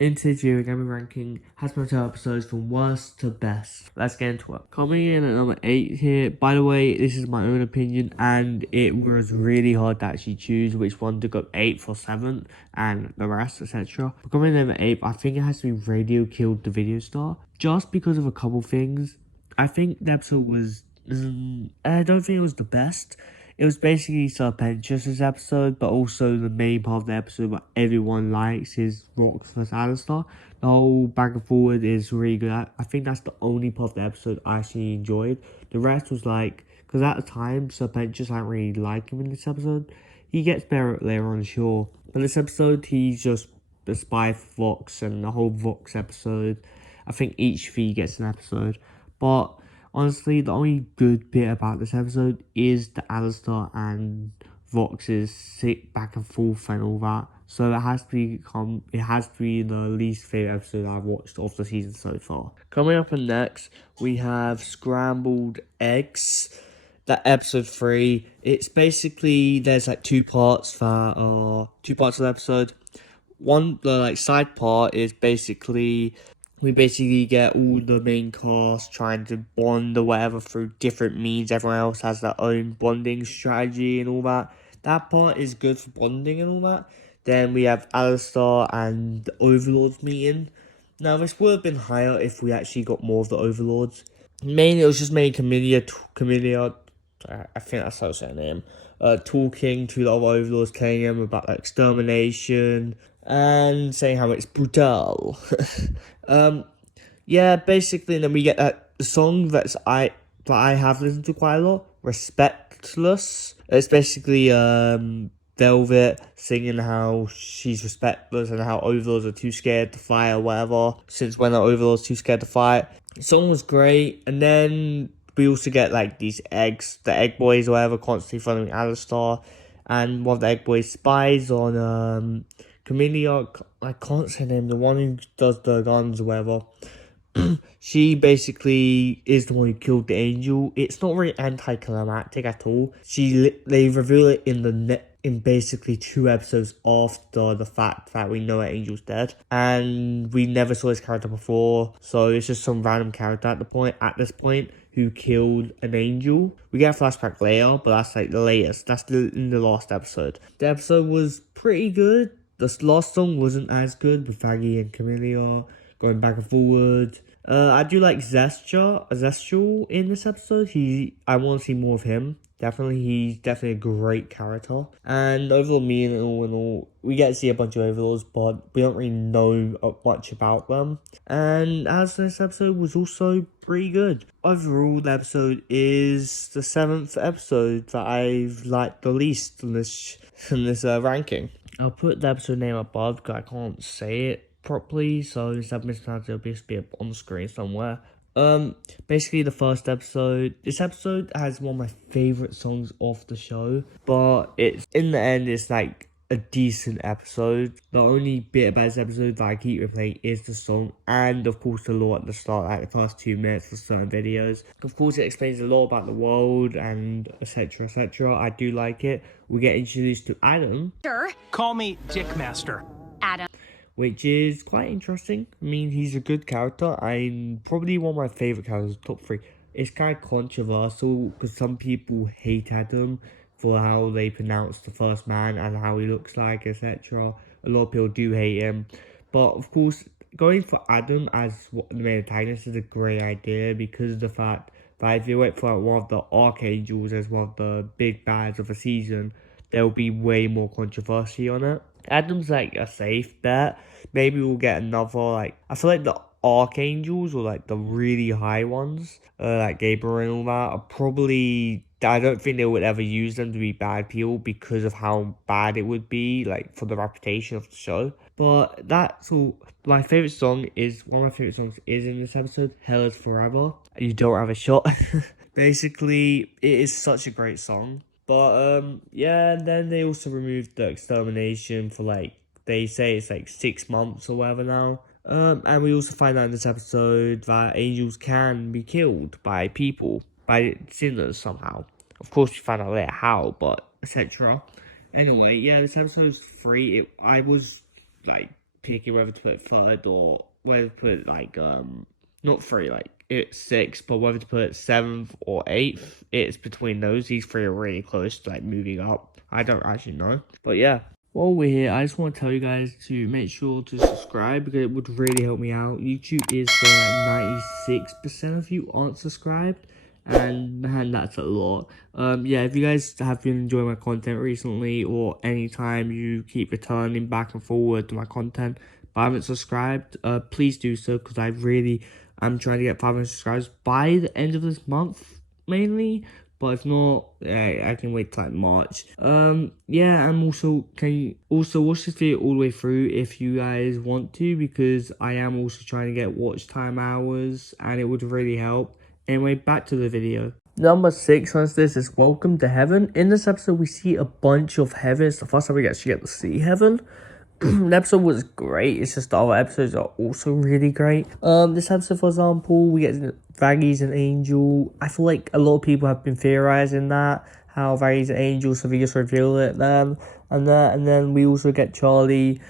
In today's video, we're going to be ranking Hazbin episodes from worst to best. Let's get into it. Coming in at number 8 here. By the way, this is my own opinion, and it was really hard to actually choose which one to go 8th or 7th, and the rest, etc. But coming in at 8th, I think it has to be Radio Killed the Video Star, just because of a couple things. I think the episode was... I don't think it was the best. It was basically Serpentious' episode, but also the main part of the episode what everyone likes is Rox vs. Alistar. The whole back and forward is really good. I think that's the only part of the episode I actually enjoyed. The rest was like, because at the time, Serpentious, I didn't really like him in this episode. He gets better later on, sure. But this episode, he's just the spy for Vox, and the whole Vox episode, I think each feed gets an episode. But honestly, the only good bit about this episode is the Alistar and Vox's sit back and forth and all that. So it has to be the least favorite episode I've watched of the season so far. Coming up next, we have Scrambled Eggs. That episode 3. It's basically there's like two parts of the episode. One, the like side part is basically we basically get all the main cast trying to bond or whatever through different means. Everyone else has their own bonding strategy and all that. That part is good for bonding and all that. Then we have Alistar and the Overlords meeting. Now, this would have been higher if we actually got more of the Overlords. Mainly, it was just mainly Camellia, I think that's how I say her name, talking to the other Overlords, telling them about like, extermination, and saying how it's brutal. Yeah, basically, and then we get that song that I have listened to quite a lot, Respectless. It's basically Velvet singing how she's respectless and how Overlords are too scared to fight or whatever, since when are Overlords too scared to fight. The song was great, and then we also get like these eggs, the egg boys or whatever, constantly following Alistar, and one of the egg boys spies on Camellia, I can't say her name, the one who does the guns or whatever. She basically is the one who killed the angel. It's not really anticlimactic at all. They reveal it in basically 2 episodes after the fact that we know that Angel's dead, and we never saw his character before, so it's just some random character at this point who killed an angel. We get a flashback later, but that's like the latest. That's in the last episode. The episode was pretty good. The last song wasn't as good with Faggy and Camellia going back and forward. I do like Zestial in this episode. I want to see more of him. He's definitely a great character. And overall, me and all, we get to see a bunch of Overlords, but we don't really know much about them. And as this episode was also pretty good. Overall, the episode is the 7th episode that I've liked the least in this ranking. I'll put the episode name above because I can't say it properly, so instead of mispronouncing, it'll just be on the screen somewhere. Basically the first episode. This episode has one of my favorite songs of the show, but it's in the end it's like a decent episode. The only bit about this episode that I keep replaying is the song, and of course the lore at the start, like the first 2 minutes for certain videos. Of course it explains a lot about the world and etc, etc. I do like it. We get introduced to Adam. Sure. Call me Dickmaster. Adam. Which is quite interesting. I mean, he's a good character. I'm probably one of my favourite characters, top 3. It's kind of controversial because some people hate Adam for how they pronounce the first man and how he looks like, etc. A lot of people do hate him. But of course, going for Adam as the main antagonist is a great idea because of the fact that if you went for one of the Archangels as one of the big bads of a season, there will be way more controversy on it. Adam's like a safe bet. Maybe we'll get another, like, I feel like the Archangels or like the really high ones, like Gabriel and all that, are probably, I don't think they would ever use them to be bad people because of how bad it would be, like, for the reputation of the show. But that's all. One of my favorite songs is in this episode, Hell is Forever. You don't have a shot. Basically, it is such a great song. But, yeah, and then they also removed the extermination for, like, they say it's, like, 6 months or whatever now. And we also find out in this episode that angels can be killed by people, by sinners somehow. Of course, we find out later how, but etc. Anyway, yeah, this episode was 3. I was, like, picking whether to put it third or whether to put it like not three, like it's six, but whether to put it seventh or eighth. It's between those. These three are really close to like moving up. I don't actually know, but yeah. While we're here, I just want to tell you guys to make sure to subscribe because it would really help me out. YouTube is saying like 96% of you aren't subscribed, and man, that's a lot. Yeah, if you guys have been enjoying my content recently, or anytime you keep returning back and forward to my content but haven't subscribed, please do so because I'm trying to get 500 subscribers by the end of this month mainly. But if not, I can wait till like March. Yeah, and also can you also watch this video all the way through if you guys want to, because I am also trying to get watch time hours and it would really help. Anyway, back to the video. Number 6 on this is Welcome to Heaven. In this episode, we see a bunch of heaven. It's the first time we actually get to see heaven. The episode was great. It's just the other episodes are also really great. This episode, for example, we get Vaggy's an angel. I feel like a lot of people have been theorizing that how Vaggy's an angel, so they just reveal it then and then we also get Charlie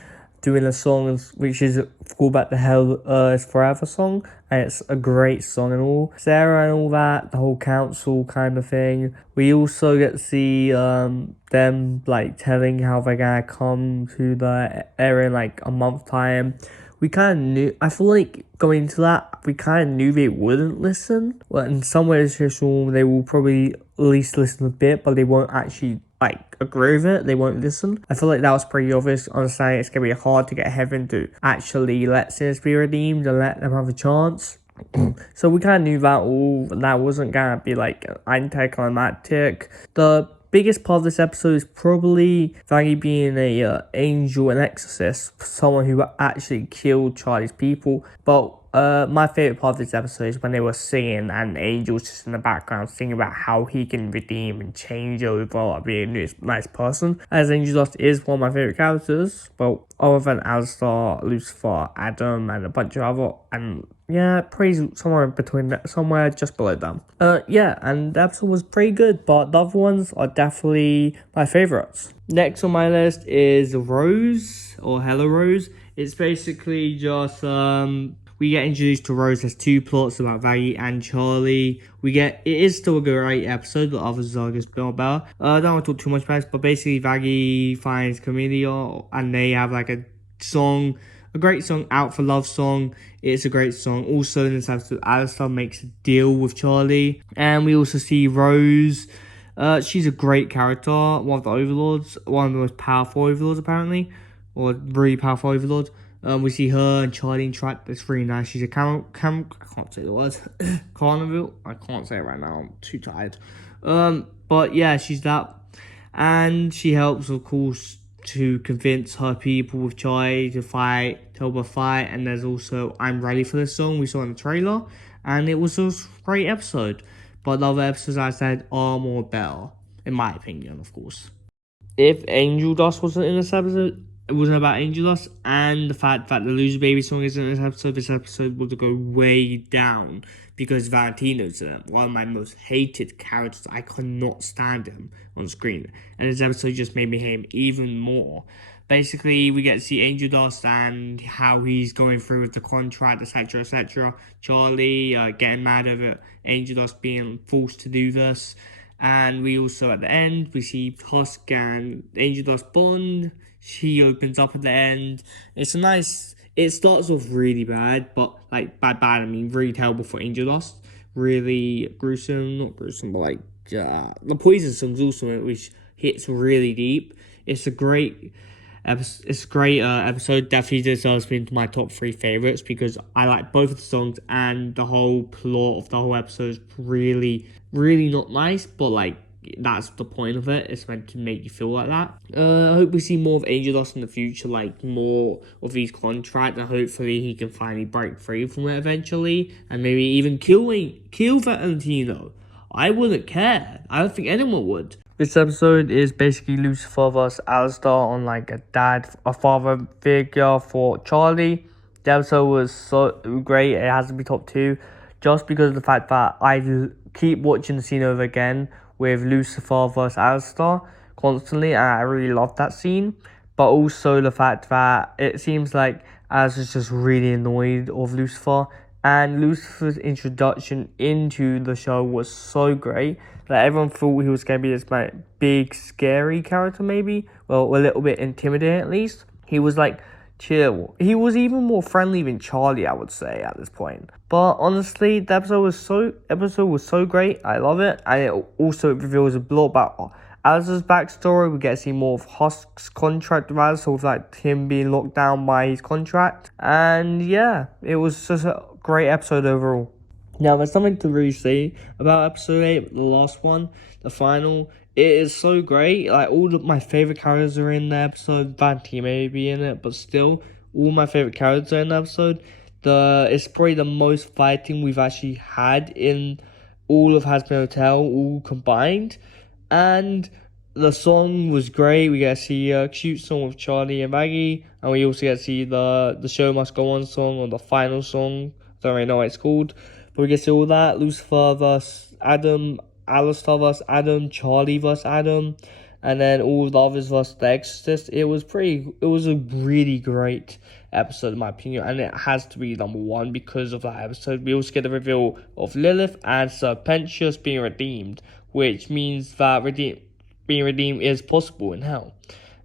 doing a song which is Go Back to Hell is Forever song, and it's a great song and all. Sarah and all that, the whole council kind of thing. We also get to see them like telling how they're gonna come to the area in like a month time. We kind of knew, I feel like going into that, we kind of knew they wouldn't listen. Well, in some ways, they will probably at least listen a bit, but they won't actually like agree with it. They won't listen. I feel like that was pretty obvious. Honestly, it's gonna be hard to get heaven to actually let sinners be redeemed and let them have a chance. So we kind of knew that wasn't gonna be like anticlimactic. The biggest part of this episode is probably Vaggy being a angel and exorcist, someone who actually killed Charlie's people. But my favorite part of this episode is when they were singing and Angel's just in the background singing about how he can redeem and change over, being a nice person. As Angel Dust is one of my favorite characters, well, other than Alistar, Lucifer, Adam, and a bunch of other, and yeah, praise somewhere between that, somewhere just below them. Yeah, and the episode was pretty good, but the other ones are definitely my favorites. Next on my list is Rose, or Hello Rose. It's basically just we get introduced to Rose. There's two plots about Vaggy and Charlie. It is still a great episode, but others are just built better. I don't want to talk too much about it, but basically Vaggy finds Camellia and they have like a great song, Out for Love song. It's a great song. Also in this episode, Alistar makes a deal with Charlie. And we also see Rose. She's a great character, one of the overlords, one of the most powerful overlords apparently, or really powerful overlord. We see her and Charlie interact. It's really nice. She's a I can't say the word. Carnival. I can't say it right now. I'm too tired. But yeah, she's that, and she helps, of course, to convince her people with Charlie to help her fight. And there's also I'm Ready for This song we saw in the trailer, and it was a great episode. But the other episodes I said are more better, in my opinion, of course. If Angel Dust wasn't in this episode, it wasn't about Angel Dust, and the fact that the Loser Baby song isn't in this episode would go way down because Valentino's in it. One of my most hated characters. I could not stand him on screen, and this episode just made me hate him even more. Basically, we get to see Angel Dust and how he's going through with the contract, etc., etc. Charlie getting mad over Angel Dust being forced to do this. And we also, at the end, we see Tusk and Angel Dust bond. She opens up at the end. It starts off really bad, but like bad, I mean really terrible for Angel Dust. Really gruesome, not gruesome, but like the Poison song's also in it, which hits really deep. It's a great episode. Definitely deserves to be into my top 3 favorites because I like both of the songs, and the whole plot of the whole episode is really, really not nice, but like that's the point of it. It's meant to make you feel like that. I hope we see more of Angel Dust in the future, like more of his contract, and hopefully he can finally break free from it eventually, and maybe even kill Valentino. I wouldn't care. I don't think anyone would. This episode is basically Lucifer vs. Alistar on like a father figure for Charlie. The episode was so great, it has to be top 2, just because of the fact that I keep watching the scene over again with Lucifer vs. Alistar constantly, and I really love that scene. but also the fact that it seems like Alice is just really annoyed of Lucifer, and Lucifer's introduction into the show was so great that everyone thought he was going to be this like big scary character, maybe, well, a little bit intimidating at least. He was like chill. He was even more friendly than Charlie, I would say, at this point. But honestly, the episode was so great. I love it, and it also reveals a lot about Alice's backstory. We get to see more of Husk's contract with Alice, with like him being locked down by his contract. And yeah, it was just a great episode overall. Now, there's something to really say about episode 8, the last one, the final. It is so great. Like, all of my favorite characters are in the episode. Vanity may be in it, but still, all my favorite characters are in the episode. It's probably the most fighting we've actually had in all of Hazbin Hotel, all combined. And the song was great. We get to see a cute song with Charlie and Maggie, and we also get to see the Show Must Go On song, or the final song. Don't really know what it's called, but we get to see all that. Lucifer vs. Adam, Alistair vs. Adam, Charlie vs. Adam, and then all the others vs. The Exorcist. It was a really great episode in my opinion, and it has to be number one because of that episode. We also get the reveal of Lilith and Serpentius being redeemed, which means that being redeemed is possible in hell.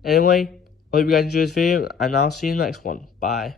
Anyway, I hope you guys enjoyed this video, and I'll see you in the next one. Bye.